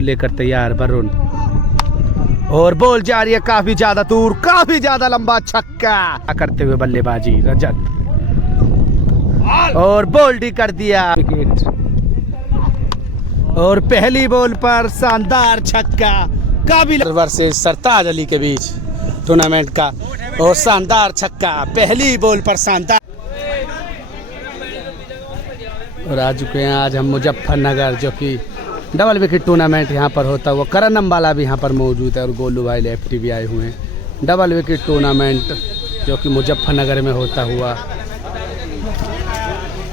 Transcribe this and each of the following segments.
लेकर तैयार वरुण और बॉल जा रही है काफी ज्यादा दूर, काफी ज्यादा लंबा छक्का करते हुए बल्लेबाजी रजत और बोल्ड ही कर दिया विकेट। और पहली बॉल पर शानदार छक्का काबिल वर्सेस सरताज अली के बीच टूर्नामेंट का, और शानदार छक्का पहली बॉल पर शानदार। और आ चुके हैं आज हम मुजफ्फरनगर, जो कि डबल विकेट टूर्नामेंट यहाँ पर होता हुआ। करण अम्बाला भी यहाँ पर मौजूद है और गोलू भाई लेफ्टी भी आए हुए हैं। डबल विकेट टूर्नामेंट जो कि मुजफ्फरनगर में होता हुआ,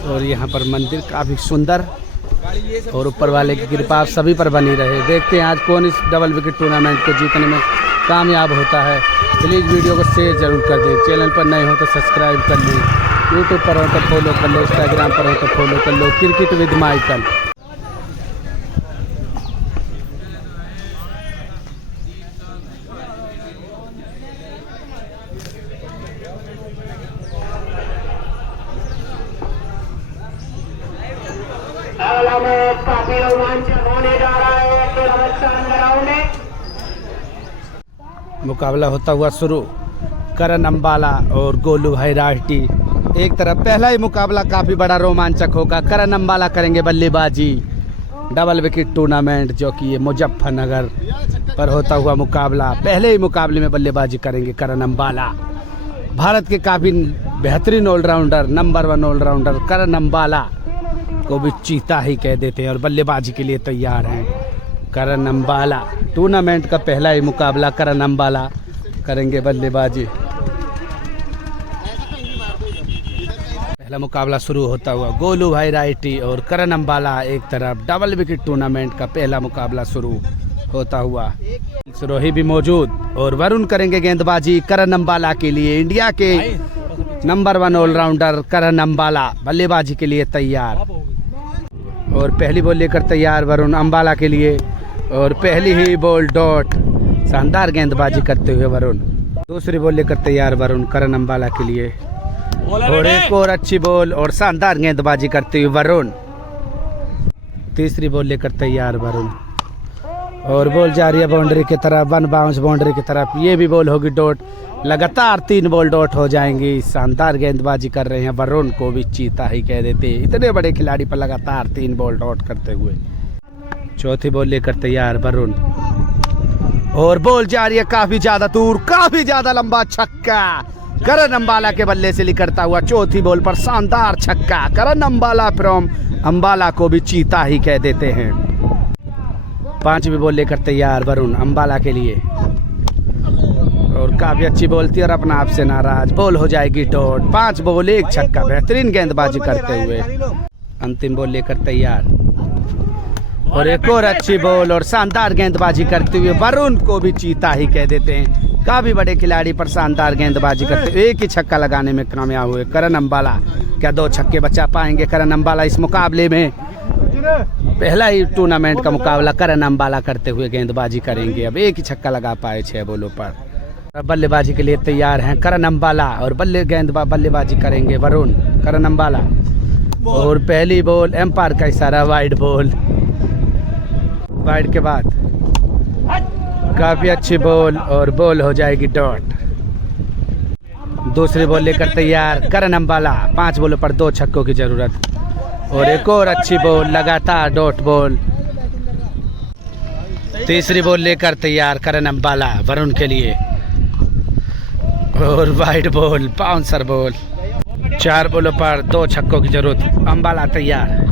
और यहाँ पर मंदिर काफ़ी सुंदर, और ऊपर वाले की कृपा आप सभी पर बनी रहे। देखते हैं आज कौन इस डबल विकेट टूर्नामेंट को जीतने में कामयाब होता है। प्लीज़ वीडियो को शेयर जरूर कर दें, चैनल पर नए हो तो सब्सक्राइब कर लें, यूट्यूब पर हो तो फॉलो कर लो, इंस्टाग्राम पर हो तो फॉलो कर लो। Cricket with Michael. काफी रोमांचक होने जा रहा है। मुकाबला होता हुआ शुरू। करण अम्बाला और गोलू भाई राठी एक तरफ। पहला ही मुकाबला काफी बड़ा रोमांचक होगा। करण अम्बाला करेंगे बल्लेबाजी। डबल विकेट टूर्नामेंट जो कि ये मुजफ्फरनगर पर होता हुआ मुकाबला। पहले ही मुकाबले में बल्लेबाजी करेंगे करण अम्बाला। भारत के काफी बेहतरीन ऑलराउंडर, नंबर 1 ऑलराउंडर करण अम्बाला को भी चीता ही कह देते हैं, और बल्लेबाजी के लिए तैयार हैं करण अम्बाला। टूर्नामेंट का पहला ही मुकाबला करण अम्बाला करेंगे बल्लेबाजी। पहला मुकाबला शुरू होता हुआ। गोलू भाई राठी और करण अम्बाला एक तरफ। डबल विकेट टूर्नामेंट का पहला मुकाबला शुरू होता हुआ। सिरोही भी मौजूद, और वरुण करेंगे गेंदबाजी करण अम्बाला के लिए। इंडिया के नंबर 1 ऑलराउंडर करण अम्बाला बल्लेबाजी के लिए तैयार, और पहली बॉल लेकर तैयार वरुण अम्बाला के लिए, और पहली ही बॉल डॉट। शानदार गेंदबाजी करते हुए वरुण। दूसरी बॉल लेकर तैयार वरुण करण अम्बाला के लिए, और एक और अच्छी बॉल और शानदार गेंदबाजी करते हुए वरुण। तीसरी बॉल लेकर तैयार वरुण, और बॉल जा रही है बाउंड्री की तरफ, 1 बाउंस बाउंड्री की तरफ। ये भी बॉल होगी डॉट। लगातार 3 बॉल डॉट हो जाएंगी। शानदार गेंदबाजी कर रहे हैं वरुण, को भी चीता ही कह देते, इतने बड़े खिलाड़ी पर लगातार 3 बॉल डॉट करते हुए। चौथी बॉल लेकर तैयार वरुण, और बॉल जा रही है काफी ज्यादा दूर, काफी ज्यादा लंबा छक्का करण अम्बाला के बल्ले से निकलता हुआ। चौथी बॉल पर शानदार छक्का। करण अम्बाला फ्रॉम अम्बाला को भी चीता ही कह देते हैं। पांचवी बॉल लेकर तैयार वरुण अम्बाला के लिए, और काफी अच्छी बॉल थी और अपना आप से नाराज। बॉल हो जाएगी डॉट। 5 बॉल 1 छक्का। बेहतरीन गेंदबाजी करते हुए। अंतिम बॉल लेकर तैयार, और एक और अच्छी बॉल और शानदार गेंदबाजी करते हुए। वरुण को भी चीता ही कह देते हैं। काफी बड़े खिलाड़ी पर शानदार गेंदबाजी करते हुए एक ही छक्का लगाने में कामयाब हुए करण अम्बाला। क्या 2 छक्के बचा पाएंगे करण अम्बाला इस मुकाबले में? पहला ही टूर्नामेंट का मुकाबला करण अम्बाला करते हुए गेंदबाजी करेंगे। अब एक ही छक्का लगा पाए 6 बॉलों पर। बल्लेबाजी के लिए तैयार हैं करण अम्बाला, और बल्लेबाजी करेंगे वरुण करण अम्बाला। और पहली बॉल एम्पायर का इशारा, वाइड बॉल। वाइड के बाद काफी अच्छी बॉल, और बॉल हो जाएगी डॉट। दूसरी बॉल लेकर तैयार करण अम्बाला। 5 बॉलों पर 2 छक्कों की जरूरत, और एक और अच्छी बॉल, लगातार डॉट बॉल। तीसरी बॉल लेकर तैयार करण अम्बाला वरुण के लिए, और वाइड बॉल, बाउंसर बॉल। 4 बॉलों पर 2 छक्कों की जरूरत। अम्बाला तैयार,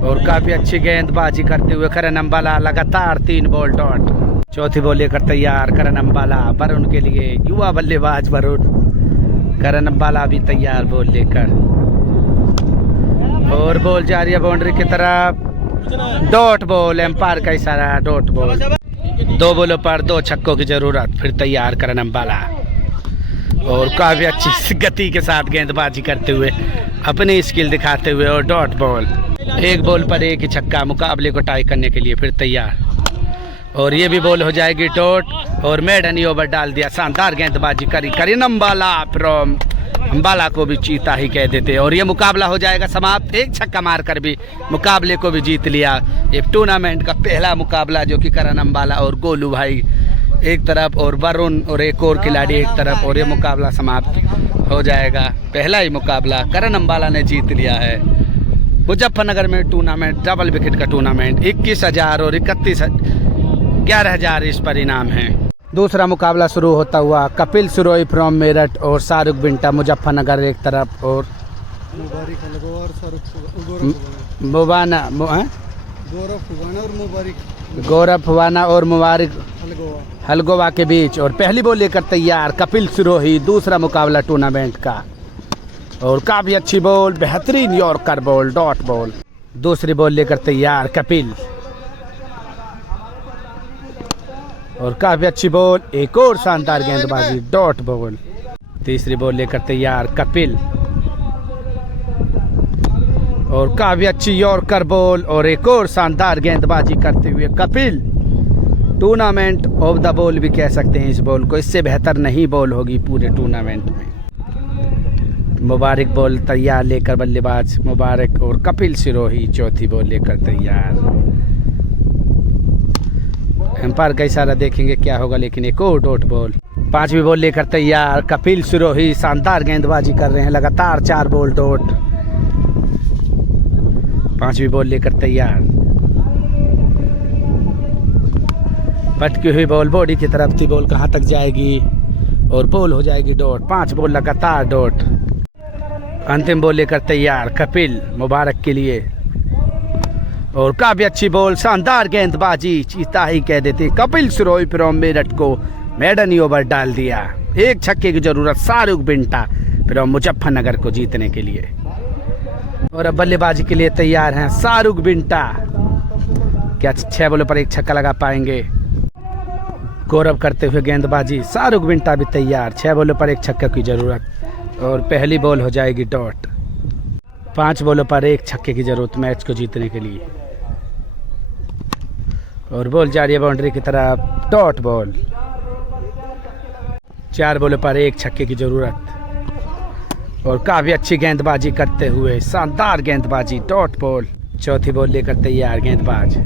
और काफी अच्छी गेंदबाजी करते हुए करण अम्बाला। लगातार 3 बॉल डॉट। चौथी बॉल लेकर तैयार करण अम्बाला वरुण के लिए। युवा बल्लेबाज वरुण। करण अम्बाला भी तैयार बॉल लेकर, और बॉल जा रही है बाउंड्री की तरफ। डॉट बॉल, एम्पायर का इशारा, डॉट बॉल। 2 बॉलों पर 2 छक्कों की जरूरत। फिर तैयार करण अम्बाला, और काफी अच्छी गति के साथ गेंदबाजी करते हुए, अपनी स्किल दिखाते हुए, और डॉट बॉल। 1 बॉल पर 1 ही छक्का मुकाबले को टाई करने के लिए। फिर तैयार, और ये भी बॉल हो जाएगी डॉट, और मेडन ओवर डाल दिया। शानदार गेंदबाजी करी करण अम्बाला फ्रॉम अंबाला को भी चीता ही कह देते हैं। और ये मुकाबला हो जाएगा समाप्त। एक छक्का मारकर भी मुकाबले को भी जीत लिया। ये टूर्नामेंट का पहला मुकाबला जो कि करण अंबाला और गोलू भाई एक तरफ और वरुण और एक और खिलाड़ी एक तरफ, और ये मुकाबला समाप्त हो जाएगा। पहला ही मुकाबला करण अंबाला ने जीत लिया है। मुजफ्फरनगर में टूर्नामेंट डबल विकेट का टूर्नामेंट 21,000 और 11,000 इस पर इनाम है। दूसरा मुकाबला शुरू होता हुआ कपिल सिरोही फ्रॉम मेरठ और शाहरुख बिंटा मुजफ्फरनगर एक तरफ, और गौरव फुवाना और मुबारक हलगोवा के बीच। और पहली बॉल लेकर तैयार कपिल सिरोही। दूसरा मुकाबला टूर्नामेंट का, और काफ़ी अच्छी बॉल, बेहतरीन यॉर्कर बॉल, डॉट बॉल। दूसरी बॉल लेकर तैयार कपिल, और काफ़ी अच्छी बॉल, एक और शानदार गेंदबाजी, डॉट बॉल। तीसरी बॉल लेकर तैयार कपिल, और काफ़ी अच्छी यॉर्कर बॉल और एक और शानदार गेंदबाजी करते हुए Kapil. Tournament of the ball भी कह सकते हैं इस बॉल को, इससे बेहतर नहीं बॉल होगी पूरे टूर्नामेंट में। मुबारक बॉल तैयार लेकर बल्लेबाज मुबारक, और कपिल सिरोही चौथी बॉल लेकर तैयार। एम्पायर का इशारा देखेंगे क्या होगा, लेकिन एक और डॉट बॉल। पांचवी बॉल लेकर तैयार कपिल सिरोही, शानदार गेंदबाजी कर रहे हैं, लगातार 4 बॉल डॉट। पांचवी बॉल लेकर तैयार, पटकी हुई बॉल बॉडी की तरफ थी, बॉल कहां तक जाएगी और बॉल हो जाएगी डॉट। 5 बॉल लगातार डॉट। अंतिम बॉल लेकर तैयार कपिल मुबारक के लिए, और काफी अच्छी बॉल, शानदार गेंदबाजी, चीता ही कह देते कपिल सिरोही फ्रॉम मेरठ को मैडन ओवर डाल दिया। एक छक्के की जरूरत शाहरुख बिंटा फ्रॉम मुजफ्फरनगर को जीतने के लिए। और अब बल्लेबाजी के लिए तैयार हैं शाहरुख बिंटा। क्या 6 बॉलों पर एक छक्का लगा पाएंगे? गौरव करते हुए गेंदबाजी, शाहरुख बिंटा भी तैयार। 6 बॉलों पर एक छक्के की जरूरत, और पहली बॉल हो जाएगी डॉट। 5 बॉलों पर एक छक्के की जरूरत मैच को जीतने के लिए, और बॉल जा रही है बाउंड्री की तरफ, डॉट बॉल। 4 बॉलों पर एक छक्के की जरूरत, और काफी अच्छी गेंदबाजी करते हुए शानदार गेंदबाजी, डॉट बॉल। चौथी बॉल लेकर तैयार गेंदबाज,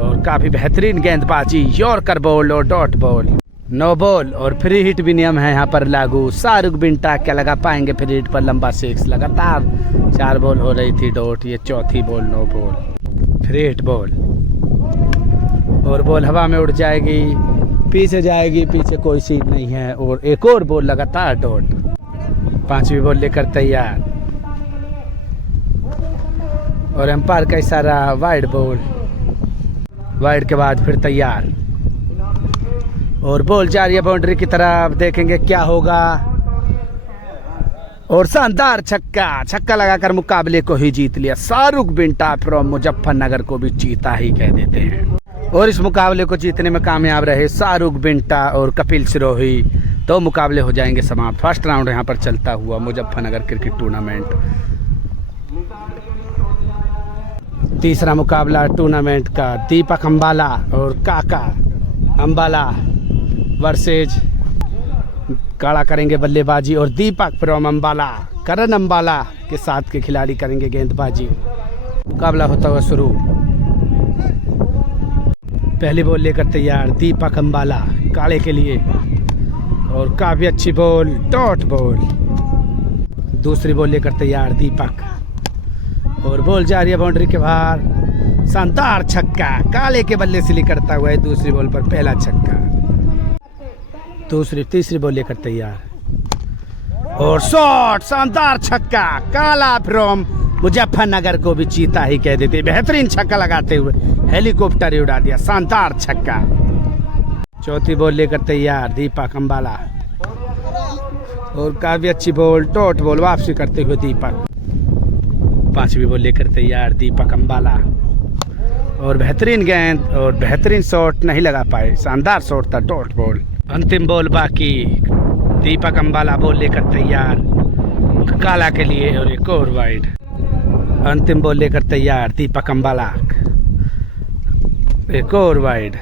और काफी बेहतरीन गेंदबाजी, यॉर्कर बॉल और डॉट बॉल। 9 बॉल और फ्री हिट भी नियम है यहाँ पर लागू। शाहरुख बिंटा क्या लगा पाएंगे फ्री हिट पर लंबा 6? लगातार 4 बॉल हो रही थी डॉट, ये चौथी ball 9 ball free hit ball, और बॉल हवा में उड़ जाएगी, पीछे जाएगी, पीछे कोई सीट नहीं है, और एक और बॉल लगातार डॉट। 5वीं बॉल लेकर तैयार, और एम्पायर का इशारा वाइड बॉल। वाइड के बाद फिर तैयार, और बॉल जा रही है बाउंड्री की तरफ, देखेंगे क्या होगा, और शानदार छक्का लगाकर मुकाबले को ही जीत लिया। शाहरुख बिंटा फ्रॉम मुजफ्फरनगर को भी चीता ही कह देते हैं, और इस मुकाबले को जीतने में कामयाब रहे शाहरुख बिंटा और कपिल सिरोही। 2 मुकाबले हो जाएंगे समाप्त। फर्स्ट राउंड यहाँ पर चलता हुआ मुजफ्फरनगर क्रिकेट टूर्नामेंट। तीसरा मुकाबला टूर्नामेंट का दीपक अंबाला और काका अंबाला वर्सेज काड़ा करेंगे बल्लेबाजी, और दीपक फ्रॉम अंबाला करण अंबाला के साथ के खिलाड़ी करेंगे गेंदबाजी। मुकाबला होता हुआ शुरू। पहली बॉल लेकर तैयार दीपक अंबाला काड़े के लिए, और काफी अच्छी बॉल, डॉट बॉल। दूसरी बॉल लेकर तैयार दीपक, और बॉल जा रही है बाउंड्री के बाहर, शानदार छक्का काले के बल्ले से करता हुआ है। दूसरी बॉल पर पहला छक्का। तीसरी बॉल लेकर तैयार, और शॉट, शानदार छक्का, काला फ्रॉम मुजफ्फरनगर को भी चीता ही कह देते। बेहतरीन छक्का लगाते हुए हेलीकॉप्टर ही उड़ा दिया, शानदार छक्का। चौथी बॉल लेकर तैयार दीपक अंबाला, और काफी अच्छी बॉल, डॉट बॉल, वापसी करते हुए दीपक। 5वीं बॉल लेकर तैयार दीपक अंबाला, और बेहतरीन गेंद और बेहतरीन शॉट नहीं लगा पाए, शानदार शॉट था, डॉट बॉल। अंतिम बॉल बाकी, दीपक अंबाला बॉल लेकर तैयार काला के लिए, और एक और वाइड। अंतिम बॉल लेकर तैयार दीपक अंबाला, एक और वाइड।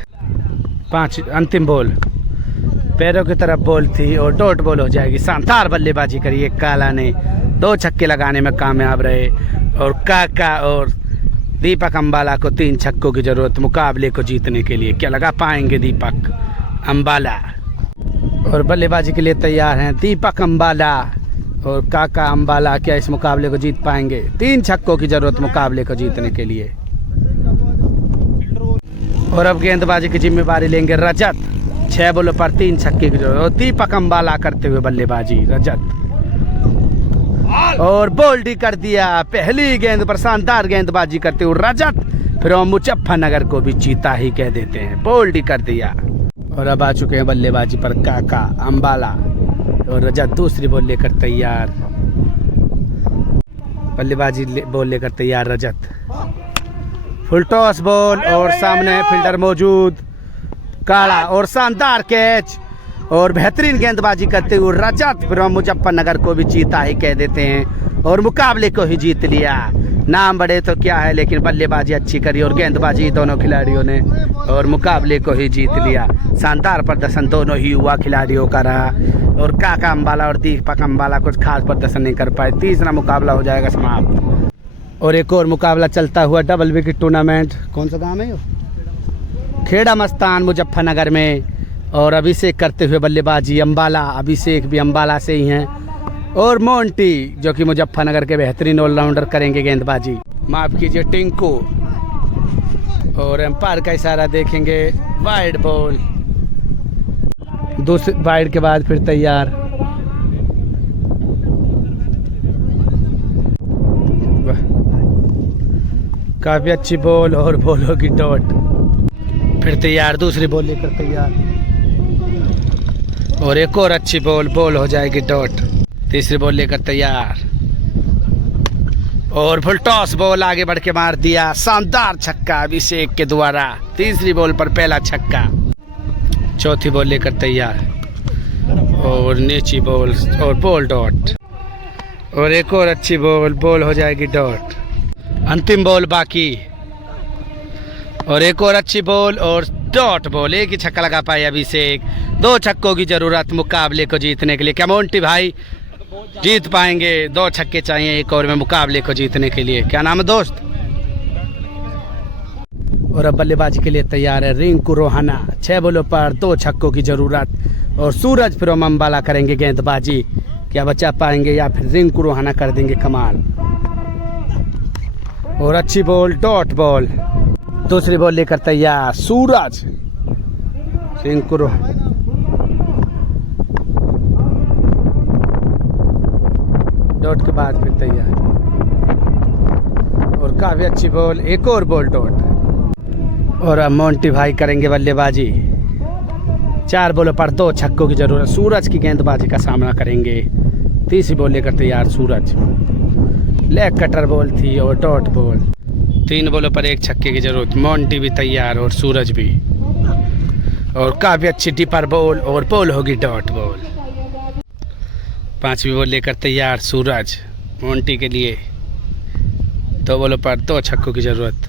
अंतिम बॉल, पैरों की तरफ बॉल थी और डॉट बॉल हो जाएगी। शानदार बल्लेबाजी करी काला ने, 2 छक्के लगाने में कामयाब रहे और काका और दीपक अंबाला को 3 छक्कों की जरूरत मुकाबले को जीतने के लिए। क्या लगा पाएंगे दीपक अंबाला? और बल्लेबाजी के लिए तैयार हैं दीपक अंबाला और काका अंबाला। क्या इस मुकाबले को जीत पाएंगे? 3 छक्कों की जरूरत मुकाबले को जीतने के लिए। और अब गेंदबाजी की जिम्मेवारी लेंगे रजत। 6 बॉलों पर 3 छक्के की जरूरत और दीपक अंबाला करते हुए बल्लेबाजी। रजत और बोल्ड कर दिया पहली गेंद पर। शानदार गेंदबाजी करते हुए रजत, फिर मुजफ्फरनगर को भी जीता ही कह देते हैं। बोल्ड कर दिया। और अब आ चुके हैं बल्लेबाजी पर काका अंबाला और रजत। दूसरी बॉल लेकर तैयार, बल्लेबाजी बॉल लेकर तैयार रजत। फुल टॉस बॉल और सामने फील्डर मौजूद काला और शानदार कैच और बेहतरीन गेंदबाजी करते हुए रजत, फिर मुजफ्फरनगर को भी जीता ही कह देते हैं और मुकाबले को ही जीत लिया। नाम बड़े तो क्या है, लेकिन बल्लेबाजी अच्छी करी और गेंदबाजी दोनों खिलाड़ियों ने और मुकाबले को ही जीत लिया। शानदार प्रदर्शन दोनों ही युवा खिलाड़ियों का रहा और काका अंबाला और दीपक अंबाला कुछ खास प्रदर्शन नहीं कर पाए। तीसरा मुकाबला हो जाएगा समाप्त और एक और मुकाबला चलता हुआ डबल विकेट टूर्नामेंट। कौन सा गांव है ये? खेड़ा मस्तान मुजफ्फरनगर में। और अभिषेक करते हुए बल्लेबाजी अंबाला। अभिषेक भी अंबाला से ही हैं और मोंटी जो कि मुजफ्फरनगर के बेहतरीन ऑलराउंडर करेंगे गेंदबाजी। माफ कीजिए टिंकू। और एम्पायर का इशारा देखेंगे वाइड बॉल। दूसरी वाइड के बाद फिर तैयार। काफी अच्छी बॉल और बॉलों की डॉट। फिर तैयार, दूसरी बॉल लेकर तैयार और एक और अच्छी बॉल हो जाएगी डॉट। तीसरी बॉल लेकर तैयार और फुल टॉस बॉल आगे बढ़ के मार दिया। शानदार छक्का अभिषेक के द्वारा। तीसरी बॉल पर पहला छक्का। चौथी बॉल लेकर तैयार और नीची बॉल और बॉल डॉट और एक और अच्छी बॉल हो जाएगी डॉट। अंतिम बॉल बाकी और एक और अच्छी बॉल और डॉट बॉल। एक ही छक्का लगा पाए अभिषेक। 2 छक्कों की जरूरत मुकाबले को जीतने के लिए। क्या मोंटी भाई जीत पाएंगे? 2 छक्के चाहिए एक और में मुकाबले को जीतने के लिए। क्या नाम है दोस्त? और अब बल्लेबाजी के लिए तैयार है रिंकू रोहाना। 6 बॉलों पर 2 छक्कों की जरूरत और सूरज फिर अंबाला करेंगे गेंदबाजी। क्या बचा पाएंगे या फिर रिंकू रोहाना कर देंगे कमाल? और अच्छी बॉल डॉट बॉल। दूसरी बॉल लेकर तैयार सूरज। रिंकू डॉट के बाद फिर तैयार और काफी अच्छी बॉल, एक और बॉल डॉट। और अब मोंटी भाई करेंगे बल्लेबाजी। 4 बॉलों पर 2 छक्कों की जरूरत। सूरज की गेंदबाजी का सामना करेंगे। तीसरी बॉल लेकर तैयार सूरज। लेग कटर बॉल थी और डॉट बॉल। 3 बॉलों पर 1 छक्के की जरूरत। मोंटी भी तैयार और सूरज भी और काफी अच्छी डिपर बॉल और बॉल होगी डॉट बॉल। 5वीं बॉल लेकर तैयार सूरज। मोंटी के लिए 2 बॉलों पर 2 छक्कों की जरूरत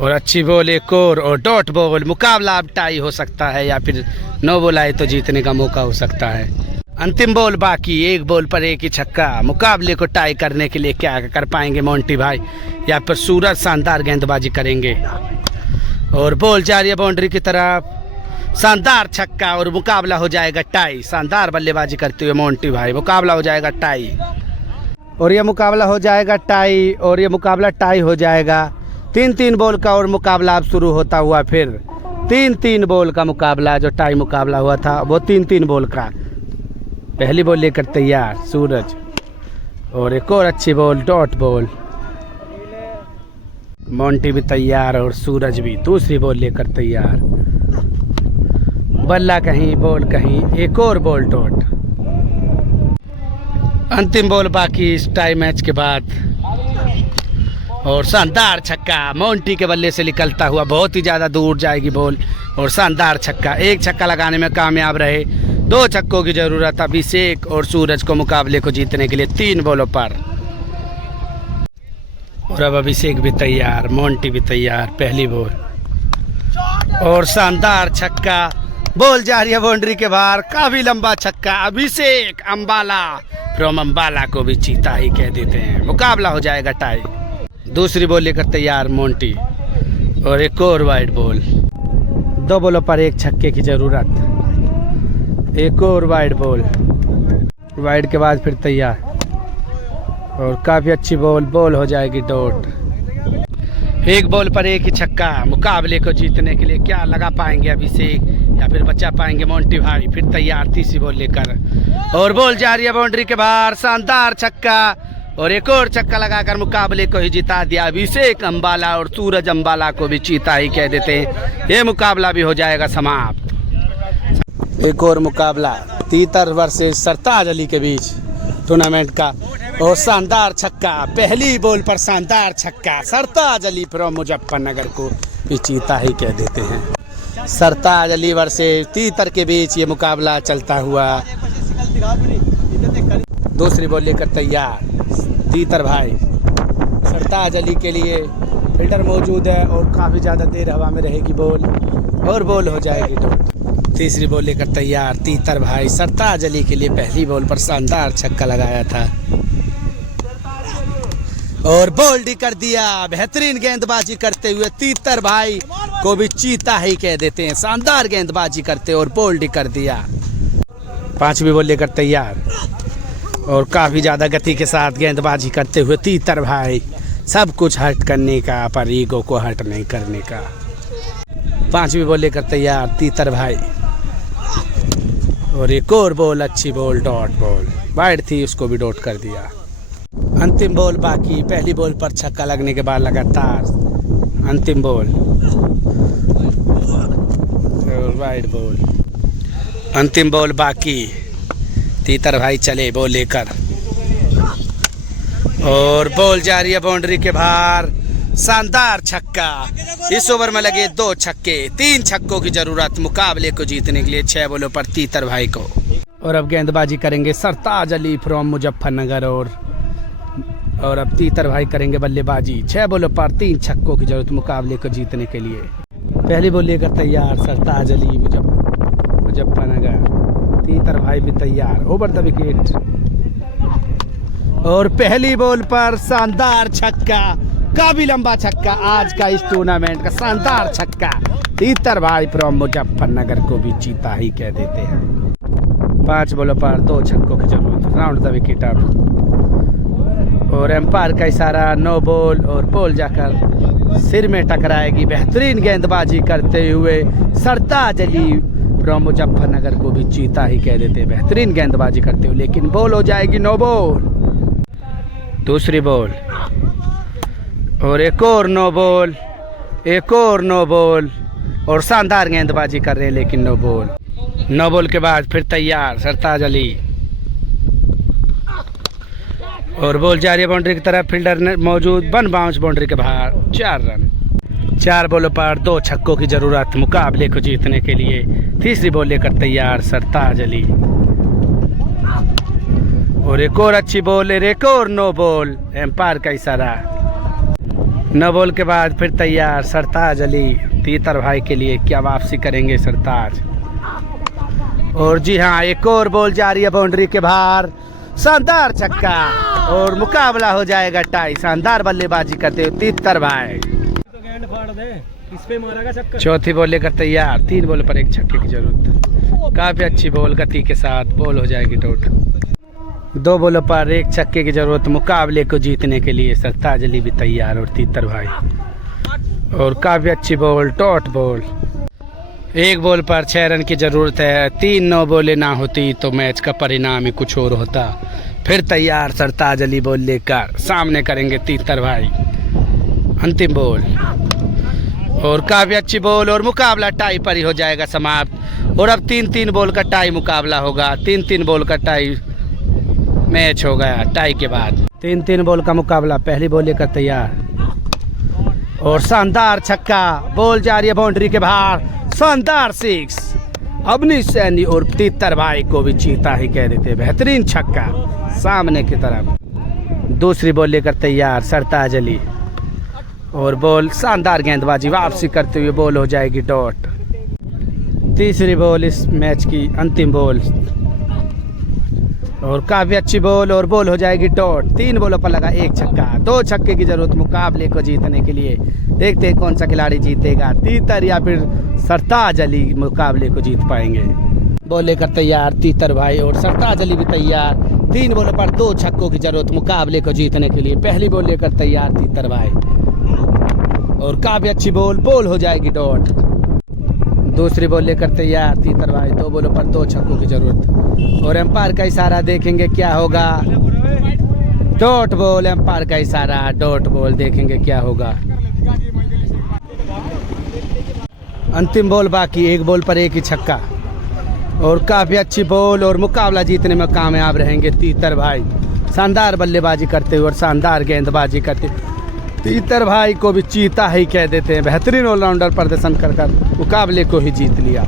और अच्छी बॉल एक और डॉट बॉल। मुकाबला अब टाई हो सकता है या फिर 9 बॉल आए तो जीतने का मौका हो सकता है। अंतिम बॉल बाकी। 1 बॉल पर 1 ही छक्का। मुकाबले को टाई करने के लिए क्या कर पाएंगे मोंटी भाई या फिर सूरज? शानदार गेंदबाजी करेंगे और बॉल जा रही है बाउंड्री की तरफ। शानदार छक्का और मुकाबला हो जाएगा टाई। शानदार बल्लेबाजी करते हुए मोंटी भाई। मुकाबला हो जाएगा टाई और ये मुकाबला हो जाएगा टाई और ये मुकाबला टाई हो जाएगा। 3-3 बॉल का और मुकाबला अब शुरू होता हुआ फिर 3-3 बॉल का मुकाबला। जो टाई मुकाबला हुआ था वो 3-3 बॉल का। पहली बॉल लेकर तैयार सूरज और एक और अच्छी बॉल डॉट बॉल। मोंटी भी तैयार और सूरज भी। दूसरी बॉल लेकर तैयार। बल्ला कहीं बॉल कहीं, एक और बॉल डॉट। अंतिम बॉल बाकी इस टाई मैच के बाद और शानदार छक्का मोंटी के बल्ले से निकलता हुआ। बहुत ही ज़्यादा दूर जाएगी बॉल और शानदार छक्का। 1 छक्का लगाने में कामयाब रहे। 2 छक्कों की जरूरत अभिषेक और सूरज को मुकाबले को जीतने के लिए 3 बॉलों पर। और अब अभिषेक भी तैयार, मोंटी भी तैयार। पहली बॉल और शानदार छक्का बॉल जा रही है बाउंड्री के बाहर, काफी लंबा छक्का। अभिषेक अंबाला फ्रॉम अंबाला को भी चीता ही कह देते हैं। मुकाबला हो जाएगा टाई। दूसरी बॉल लेकर तैयार मोंटी और एक और वाइड बॉल। 2 बॉलों पर 1 छक्के की जरूरत। एक और वाइड बॉल, वाइड के बाद फिर तैयार और काफी अच्छी बॉल हो जाएगी डॉट। 1 बॉल पर 1 ही छक्का। मुकाबले को जीतने के लिए क्या लगा पाएंगे अभिषेक या फिर बचा पाएंगे मोंटी भाई। फिर तैयार तीसरी बॉल लेकर और बॉल जा रही है बाउंड्री के बाहर। शानदार छक्का और एक और छक्का लगाकर मुकाबले को ही जिता दिया। अभिषेक अंबाला और सूरज अंबाला को भी चीता ही कह देते हैं। ये मुकाबला भी हो जाएगा समाप्त। एक और मुकाबला तीतर वर्सेस सरताज अली के बीच टूर्नामेंट का। और शानदार छक्का, पहली बॉल पर शानदार छक्का। सरताज अली फ्रॉम मुजफ्फरनगर को भी चीता ही कह देते हैं। सरताज अली वर्सेस तीतर के बीच ये मुकाबला चलता हुआ। दूसरी बॉल लेकर तैयार तीतर भाई। सरताज अली के लिए फील्डर मौजूद है और काफ़ी ज़्यादा देर हवा में रहेगी बॉल और बॉल हो जाएगी डॉट। तीसरी बॉल लेकर तैयार तीतर भाई। सरताज अली के लिए पहली बॉल पर शानदार छक्का लगाया था और बोल्ड कर दिया। बेहतरीन गेंदबाजी करते हुए तीतर भाई को भी चीता ही कह देते हैं। शानदार गेंदबाजी करते और बोल्ड कर दिया। 5वीं बॉल लेकर तैयार और काफ़ी ज़्यादा गति के साथ गेंदबाजी करते हुए तीतर भाई। सब कुछ हर्ट करने का पर ईगो को हर्ट नहीं करने का। 5वीं बॉल लेकर तैयार तीतर भाई और एक और बॉल, अच्छी बॉल, डॉट बॉल। वाइड थी, उसको भी डॉट कर दिया। अंतिम बॉल बाकी। पहली बॉल पर छक्का लगने के बाद लगातार अंतिम बॉल और वाइड बॉल। अंतिम बॉल बाकी। तीतर भाई चले बॉल लेकर और बॉल जा रही है बाउंड्री के बाहर। शानदार छक्का। इस ओवर में लगे 2 छक्के। 3 छक्कों की जरूरत मुकाबले को जीतने के लिए 6 बॉलों पर तीतर भाई को। और अब गेंदबाजी करेंगे सरताज अली फ्रॉम मुजफ्फरनगर और अब तीतर भाई करेंगे बल्लेबाजी। 6 बॉलों पर 3 छक्कों की जरूरत मुकाबले को जीतने के लिए। पहली बॉल लेकर तैयार सरताज अली मुजफ्फरनगर। तीतर भाई भी तैयार। ओवर द विकेट और पहली बॉल पर शानदार छक्का। काफी लंबा छक्का आज का इस टूर्नामेंट का शानदार छक्का। तीतर भाई फ्रॉम मुजफ्फरनगर को भी चीता ही कह देते हैं। 5 बॉलों पर 2 छक्कों की जरूरत। राउंड द विकेट अब और एम्पायर का इशारा नो बॉल और बॉल जाकर सिर में टकराएगी। बेहतरीन गेंदबाजी करते हुए सरताज अली फ्रॉम मुजफ्फरनगर को भी चीता ही कह देते हैं। बेहतरीन गेंदबाजी करते हुए, लेकिन बॉल हो जाएगी नो बॉल। दूसरी बॉल और एक और नो बॉल, एक और नो बॉल और शानदार गेंदबाजी कर रहे हैं लेकिन नो बॉल। नो बॉल के बाद फिर तैयार सरताज अली और बॉल जा रही है बाउंड्री की तरफ। फील्डर मौजूद, 1 बाउंस बाउंड्री के बाहर। 4 रन। 4 बॉलों पर 2 छक्कों की जरूरत मुकाबले को जीतने के लिए। तीसरी बॉल लेकर तैयार सरताज अली और एक और अच्छी बॉल, एक और नो बॉल। एम्पायर का इशारा। 9 बॉल के बाद फिर तैयार सरताज अली। तीतर भाई के लिए क्या वापसी करेंगे सरताज। और जी हाँ, एक और बॉल जा रही है बाउंड्री के बाहर। शानदार छक्का और मुकाबला हो जाएगा टाई। शानदार बल्लेबाजी करते हुए तीतर भाई। चौथी बॉल लेकर तैयार। 3 बॉल पर 1 छक्के की जरूरत। काफी अच्छी बॉल, गति के साथ बॉल हो जाएगी डॉट। 2 बॉलों पर 1 छक्के की जरूरत मुकाबले को जीतने के लिए। सरताज अली भी तैयार और तीतर भाई और काफी अच्छी बॉल, डॉट बॉल। 1 बॉल पर 6 रन की जरूरत है। 3 नो बॉलें ना होती तो मैच का परिणाम ही कुछ और होता। फिर तैयार सरताज अली बॉल लेकर सामने करेंगे तीतर भाई। अंतिम बॉल और काफी अच्छी बॉल और मुकाबला टाई पर ही हो जाएगा समाप्त। और अब 3-3 बॉल का टाई मुकाबला होगा। 3-3 बॉल का टाई मैच हो गया। टाई के बाद 3-3 बॉल का मुकाबला। पहली बॉल लेकर तैयार और शानदार छक्का। बॉल जा रही है बाउंड्री के बाहर। शानदार 6। अवनीश सैनी और तीतर भाई को भी चीता ही कह देते। बेहतरीन छक्का सामने की तरफ। दूसरी बॉल लेकर तैयार सरताज अली और बॉल शानदार गेंदबाजी वापसी करते हुए बॉल हो जाएगी डॉट। तीसरी बॉल इस मैच की, अंतिम बॉल, और काफ़ी अच्छी बॉल और बॉल हो जाएगी डॉट। 3 बॉलों पर लगा 1 छक्का। 2 छक्के की जरूरत मुकाबले को जीतने के लिए। देखते हैं कौन सा खिलाड़ी जीतेगा, तीतर या फिर सरताज अली मुकाबले को जीत पाएंगे। बॉल लेकर तैयार तीतर भाई और सरताज अली भी तैयार। 3 बॉलों पर 2 छक्कों की जरूरत मुकाबले को जीतने के लिए। पहली बॉल लेकर तैयार तीतर भाई और काफ़ी अच्छी बॉल, बॉल हो जाएगी डॉट। दूसरी बॉल लेकर तैयार तीतर भाई। 2 बॉलों पर 2 छक्कों की जरूरत और एम्पायर का इशारा देखेंगे क्या होगा। डॉट बॉल, एम्पायर का इशारा, डॉट बॉल, देखेंगे क्या होगा। अंतिम बॉल बाकी, 1 बॉल पर 1 ही छक्का और काफ़ी अच्छी बॉल और मुकाबला जीतने में कामयाब रहेंगे तीतर भाई। शानदार बल्लेबाजी करते हुए और शानदार गेंदबाजी करते, तीतर भाई को भी चीता ही कह देते हैं। बेहतरीन ऑलराउंडर प्रदर्शन कर मुकाबले को ही जीत लिया।